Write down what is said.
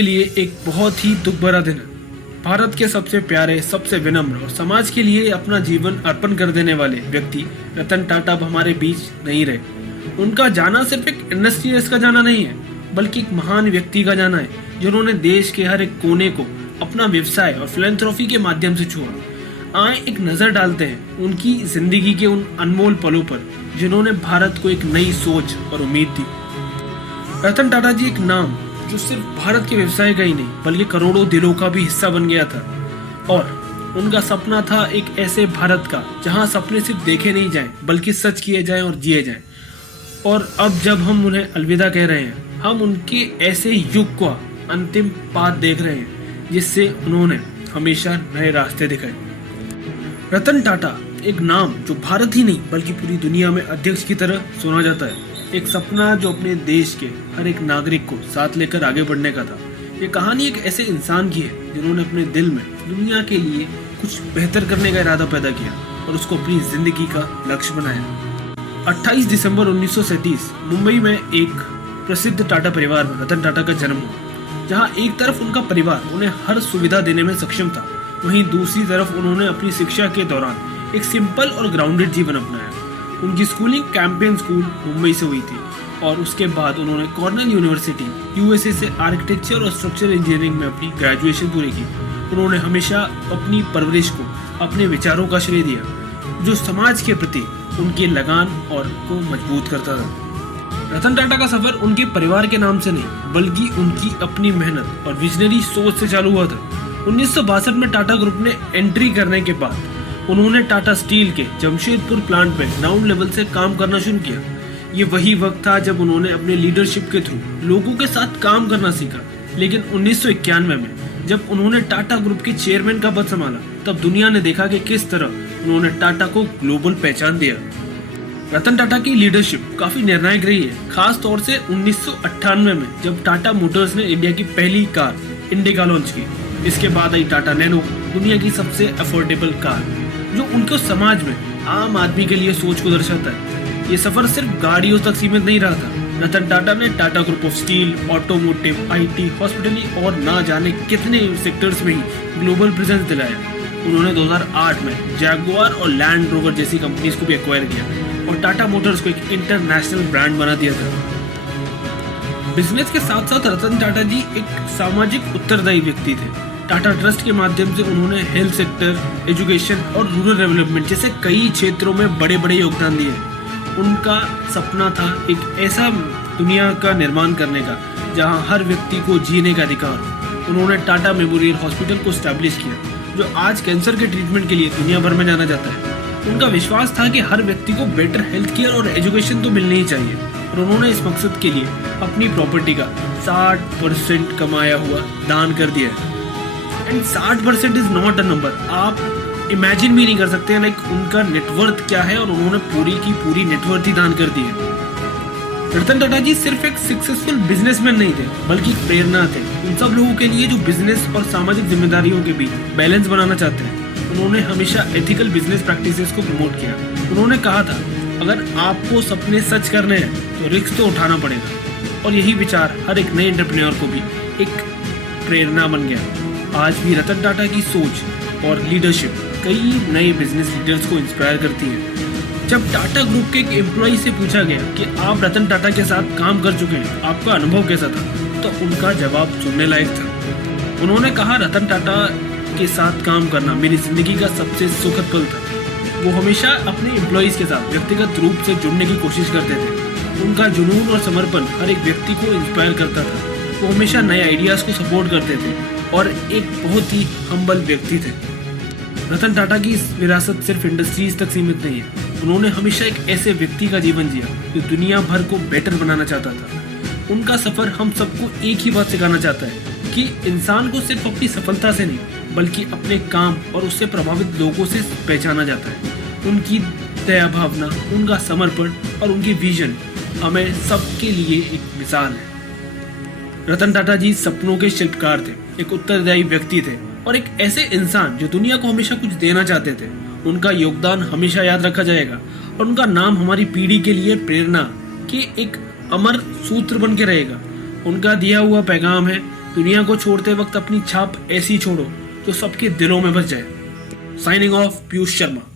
के लिए एक बहुत ही दुख भरा दिन है। भारत के सबसे प्यारे, सबसे विनम्र और समाज के लिए अपना जीवन अर्पण कर देने वाले व्यक्ति रतन टाटा अब हमारे बीच नहीं रहे। उनका जाना सिर्फ एक इंडस्ट्रियलिस्ट का जाना नहीं है, बल्कि एक महान व्यक्ति का जाना है, जिन्होंने देश के हर एक कोने को अपना व्यवसाय और फिलैंथ्रोफी के माध्यम से छुआ। आए एक नजर डालते हैं उनकी जिंदगी के उन अनमोल पलों पर, जिन्होंने भारत को एक नई सोच और उम्मीद दी। रतन टाटा जी एक नाम जो सिर्फ भारत के व्यवसाय का ही नहीं, बल्कि करोड़ों दिलों का भी हिस्सा बन गया था। और उनका सपना था एक ऐसे भारत का जहां सपने सिर्फ देखे नहीं जाएं, बल्कि सच किए जाएं और जिए जाएं। और अब जब हम उन्हें अलविदा कह रहे हैं, हम उनके ऐसे युग का अंतिम पाठ देख रहे हैं, जिससे उन्होंने हमेशा नए रास्ते दिखाए। रतन टाटा एक नाम जो भारत ही नहीं, बल्कि पूरी दुनिया में अध्यक्ष की तरह सुना जाता है। एक सपना जो अपने देश के हर एक नागरिक को साथ लेकर आगे बढ़ने का था। ये कहानी एक ऐसे इंसान की है जिन्होंने अपने दिल में दुनिया के लिए कुछ बेहतर करने का इरादा पैदा किया और उसको अपनी जिंदगी का लक्ष्य बनाया। 28 दिसंबर 1937 मुंबई में एक प्रसिद्ध टाटा परिवार में रतन टाटा का जन्म हुआ, जहाँ एक तरफ उनका परिवार उन्हें हर सुविधा देने में सक्षम था, वहीं दूसरी तरफ उन्होंने अपनी शिक्षा के दौरान एक सिंपल और ग्राउंडेड जीवन अपनाया। उनकी स्कूलिंग कैंपियन स्कूल मुंबई से हुई थी और उसके बाद उन्होंने कॉर्नेल यूनिवर्सिटी यूएसए से आर्किटेक्चर और स्ट्रक्चरल इंजीनियरिंग में अपनी ग्रेजुएशन पूरी की। उन्होंने हमेशा अपनी परवरिश को अपने विचारों का श्रेय दिया, जो समाज के प्रति उनकी लगान और को मजबूत करता था। रतन टाटा का सफर उनके परिवार के नाम से नहीं, बल्कि उनकी अपनी मेहनत और विजनरी सोच से चालू हुआ था। 1962 में टाटा ग्रुप ने एंट्री करने के बाद उन्होंने टाटा स्टील के जमशेदपुर प्लांट में ग्राउंड लेवल से काम करना शुरू किया। ये वही वक्त था जब उन्होंने अपने लीडरशिप के थ्रू लोगों के साथ काम करना सीखा। लेकिन 1991 में जब उन्होंने टाटा ग्रुप के चेयरमैन का पद संभाला, तब दुनिया ने देखा कि किस तरह उन्होंने टाटा को ग्लोबल पहचान दिया। रतन टाटा की लीडरशिप काफी निर्णायक रही है, खास तौर से 1998 में जब टाटा मोटर्स ने इंडिया की पहली कार इंडिका लॉन्च की। इसके बाद आई टाटा नैनो, दुनिया की सबसे अफोर्डेबल कार, जो उनको समाज में आम आदमी के लिए सोच को दर्शाता है। ये सफर सिर्फ गाड़ियों तक सीमित नहीं रहा था। रतन टाटा ने Tata group of steel, automotive, IT, hospitality और ना जाने कितने सेक्टर्स में ही ग्लोबल प्रेजेंस दिलाया। उन्होंने 2008 में जैगुआर और लैंड रोवर जैसी कंपनीज को भी एक्वायर किया और टाटा मोटर्स को एक इंटरनेशनल ब्रांड बना दिया था। बिजनेस के साथ साथ रतन टाटा जी एक सामाजिक उत्तरदायी व्यक्ति थे। टाटा ट्रस्ट के माध्यम से उन्होंने हेल्थ सेक्टर, एजुकेशन और रूरल डेवलपमेंट जैसे कई क्षेत्रों में बड़े बड़े योगदान दिए। उनका सपना था एक ऐसा दुनिया का निर्माण करने का जहां हर व्यक्ति को जीने का अधिकार हो। उन्होंने टाटा मेमोरियल हॉस्पिटल को स्टैब्लिश किया, जो आज कैंसर के ट्रीटमेंट के लिए दुनिया भर में जाना जाता है। उनका विश्वास था कि हर व्यक्ति को बेटर हेल्थ केयर और एजुकेशन तो मिलनी ही चाहिए, और उन्होंने इस मकसद के लिए अपनी प्रॉपर्टी का 60% कमाया हुआ दान कर दिया है। And 60% is not a number, आप इमेजिन भी नहीं कर सकते लाइक उनका नेटवर्थ क्या है, और उन्होंने पूरी की पूरी नेटवर्थ ही दान कर दी है। रतन टाटा जी सिर्फ एक सक्सेसफुल बिजनेसमैन नहीं थे, बल्कि प्रेरणा थे उन सब लोगों के लिए जो बिजनेस और सामाजिक जिम्मेदारियों के बीच बैलेंस बनाना चाहते हैं। उन्होंने हमेशा एथिकल बिजनेस प्रैक्टिसेस को प्रमोट किया। उन्होंने कहा था, अगर आपको सपने सच करने हैं तो रिस्क तो उठाना पड़ेगा, और यही विचार हर एक नए एंटरप्रेन्योर को भी एक प्रेरणा बन गया। आज भी रतन टाटा की सोच और लीडरशिप कई नए बिजनेस लीडर्स को इंस्पायर करती है। जब टाटा ग्रुप के एक एम्प्लॉय से पूछा गया कि आप रतन टाटा के साथ काम कर चुके हैं, आपका अनुभव कैसा था, तो उनका जवाब सुनने लायक था। उन्होंने कहा, रतन टाटा के साथ काम करना मेरी जिंदगी का सबसे सुखद पल था। वो हमेशा अपने एम्प्लॉयज के साथ व्यक्तिगत रूप से जुड़ने की कोशिश करते थे। उनका जुनून और समर्पण हर एक व्यक्ति को इंस्पायर करता था। वो हमेशा नए आइडियाज को सपोर्ट करते थे और एक बहुत ही हम्बल व्यक्ति थे। रतन टाटा की इस विरासत सिर्फ इंडस्ट्रीज तक सीमित नहीं है। उन्होंने हमेशा एक ऐसे व्यक्ति का जीवन जिया जो दुनिया भर को बेटर बनाना चाहता था। उनका सफर हम सबको एक ही बात सिखाना चाहता है कि इंसान को सिर्फ अपनी सफलता से नहीं, बल्कि अपने काम और उससे प्रभावित लोगों से पहचाना जाता है। उनकी दया भावना, उनका समर्पण और उनकी विजन हमें सबके लिए एक मिसाल है। रतन टाटा जी सपनों के शिल्पकार थे, एक उत्तरदायी व्यक्ति थे और एक ऐसे इंसान जो दुनिया को हमेशा कुछ देना चाहते थे। उनका योगदान हमेशा याद रखा जाएगा और उनका नाम हमारी पीढ़ी के लिए प्रेरणा के एक अमर सूत्र बन के रहेगा। उनका दिया हुआ पैगाम है, दुनिया को छोड़ते वक्त अपनी छाप ऐसी छोड़ो जो सबके दिलों में बस जाए। Signing off, Piyush Sharma.